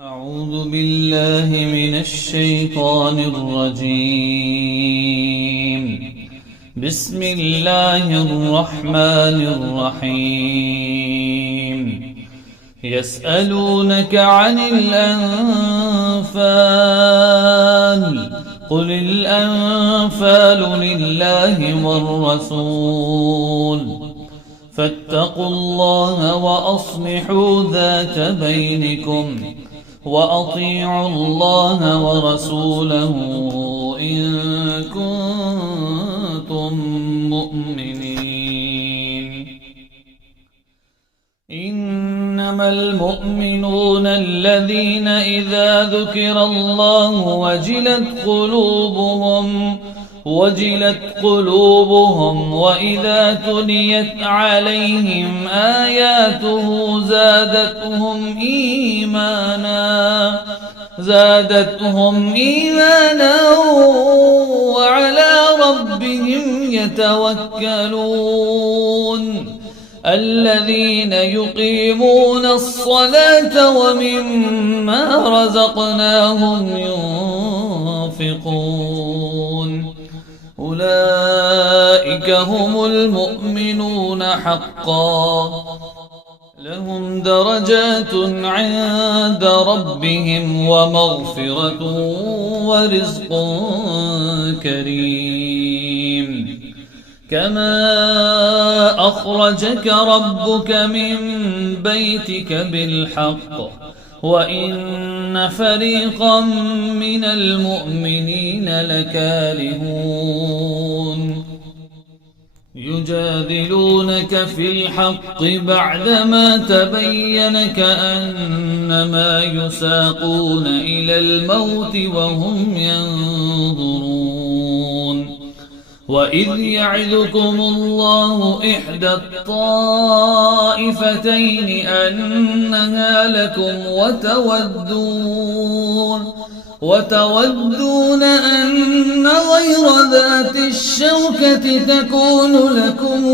أعوذ بالله من الشيطان الرجيم. بسم الله الرحمن الرحيم. يسألونك عن الأنفال قل الأنفال لله والرسول فاتقوا الله وأصلحوا ذات بينكم وأطيعوا الله ورسوله إن كنتم مؤمنين. إنما المؤمنون الذين إذا ذكر الله وجلت قلوبهم وإذا تليت عليهم آياته زادتهم إيمانا وعلى ربهم يتوكلون. الذين يقيمون الصلاة ومما رزقناهم ينفقون أولئك هم المؤمنون حقا لهم درجات عند ربهم ومغفرة ورزق كريم. كما أخرجك ربك من بيتك بالحق وإن فريقا من المؤمنين لكارهون يجادلونك في الحق بعدما تبين كأنما يساقون إلى الموت وهم ينظرون. وإذ يعدكم الله إحدى الطائفتين أنها لكم وتودون أن غير ذات الشوكة تكون لكم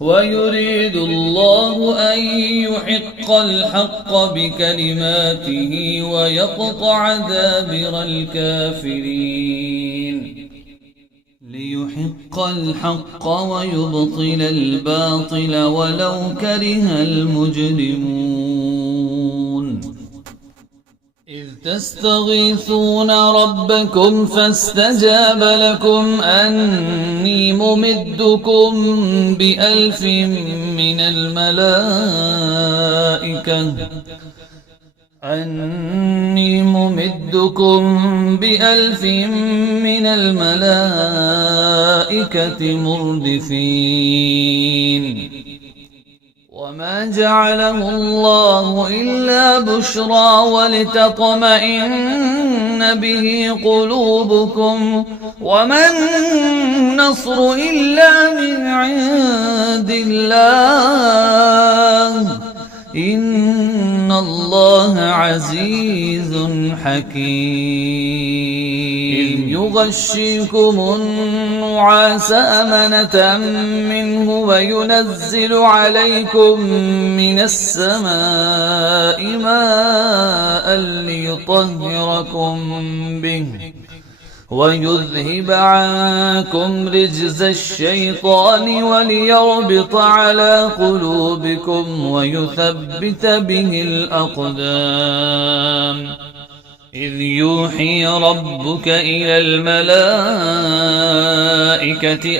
ويريد الله أن يحق الحق بكلماته ويقطع دابر الكافرين ليحق الحق ويبطل الباطل ولو كره المجرمون. إذ تستغيثون ربكم فاستجاب لكم أني ممدكم بألف من الملائكة مردفين. وما جعله الله إلا بشرى ولتطمئن به قلوبكم وما النصر إلا من عند الله إن الله عزيز حكيم. يغشيكم النعاس أمنة منه وينزل عليكم من السماء ماء ليطهركم به ويذهب عنكم رجز الشيطان وليربط على قلوبكم ويثبت به الأقدام. إذ يوحي ربك إلى الملائكة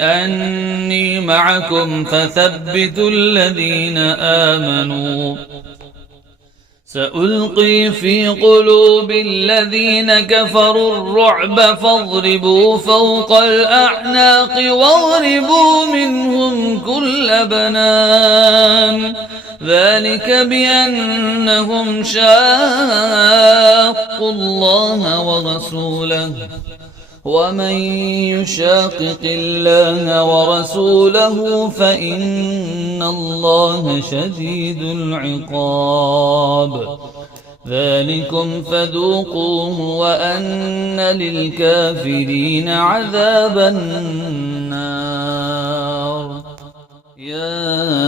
أني معكم فثبتوا الذين آمنوا سألقي في قلوب الذين كفروا الرعب فاضربوا فوق الأعناق واضربوا منهم كل بنان ذلك بأنهم شاقوا الله ورسوله ومن يشاقق الله ورسوله فإن الله شديد العقاب. ذلكم فذوقوه وأن للكافرين عذاب النار. يا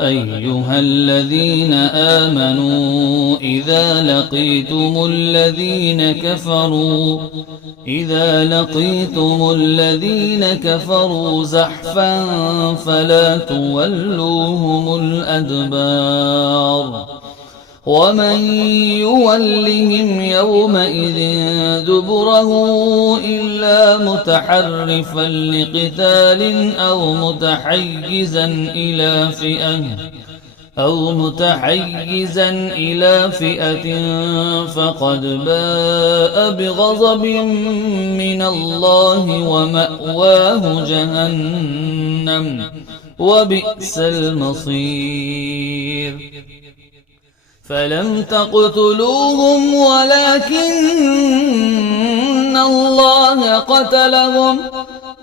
أيها الذين آمنوا إذا لقيتم الذين كفروا زحفا فلا تولوهم الأدبار ومن يولهم يومئذ دبره إلا متحرفا لقتال أو متحيزا إلى فئة فقد باء بغضب من الله ومأواه جهنم وبئس المصير فلم تقتلوهم ولكن الله قتلهم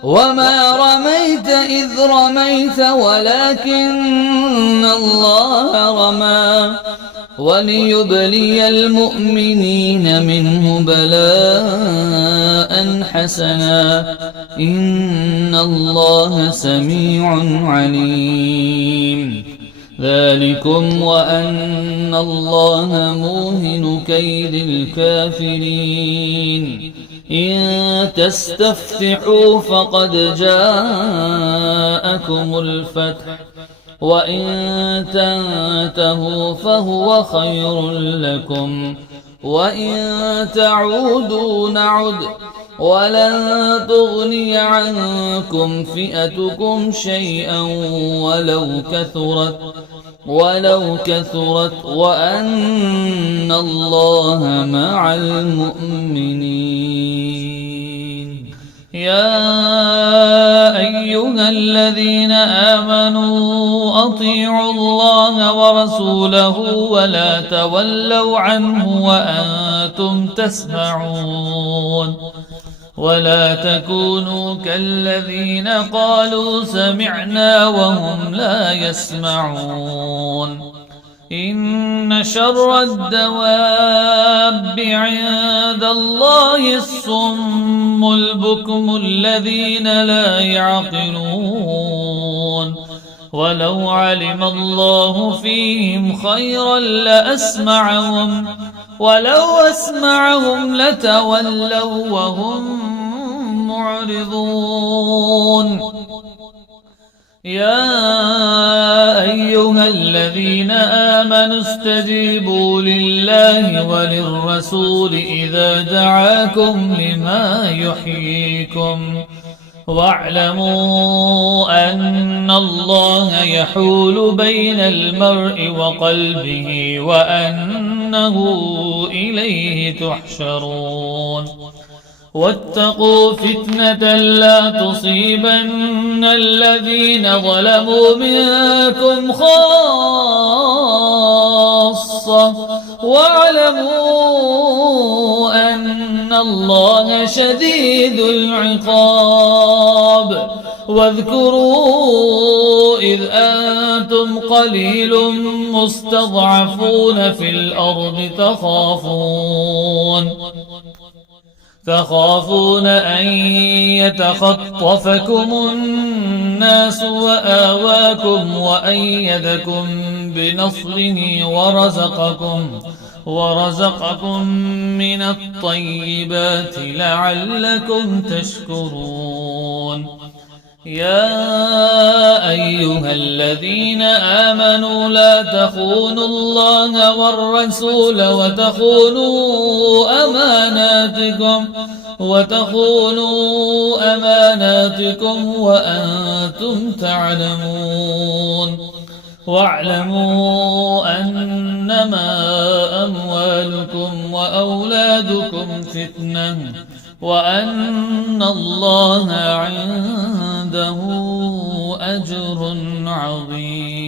وما رميت إذ رميت ولكن الله رمى وليبلي المؤمنين منه بلاء حسنا إن الله سميع عليم ذلكم وأن الله موهن كيد الكافرين إن تستفتحوا فقد جاءكم الفتح وإن تنتهوا فهو خير لكم وإن تعودوا نعد ولن تغني عنكم فئتكم شيئا ولو كثرت وأن الله مع المؤمنين يا أيها الذين آمنوا أطيعوا الله ورسوله ولا تولوا عنه وأنتم تسمعون ولا تكونوا كالذين قالوا سمعنا وهم لا يسمعون إن شر الدواب عند الله الصم البكم الذين لا يعقلون ولو علم الله فيهم خيرا لأسمعهم ولو أسمعهم لتولوا وهم معرضون يا أيها الذين آمنوا استجيبوا لله وللرسول إذا دعاكم لما يحييكم واعلموا أن الله يحول بين المرء وقلبه وأنه إليه تحشرون واتقوا فتنة لا تصيبن الذين ظلموا منكم خاصة واعلموا أن الله شديد العقاب واذكروا إذ أنتم قليل مستضعفون في الأرض تخافون أن يتخطفكم الناس وآواكم وأيدكم بنصره ورزقكم من الطيبات لعلكم تشكرون يا أيها الذين آمنوا لا تخونوا الله والرسول وتخونوا أماناتكم وأنتم تعلمون واعلموا أنما أموالكم وأولادكم فتنة وأن الله عنده أجر عظيم.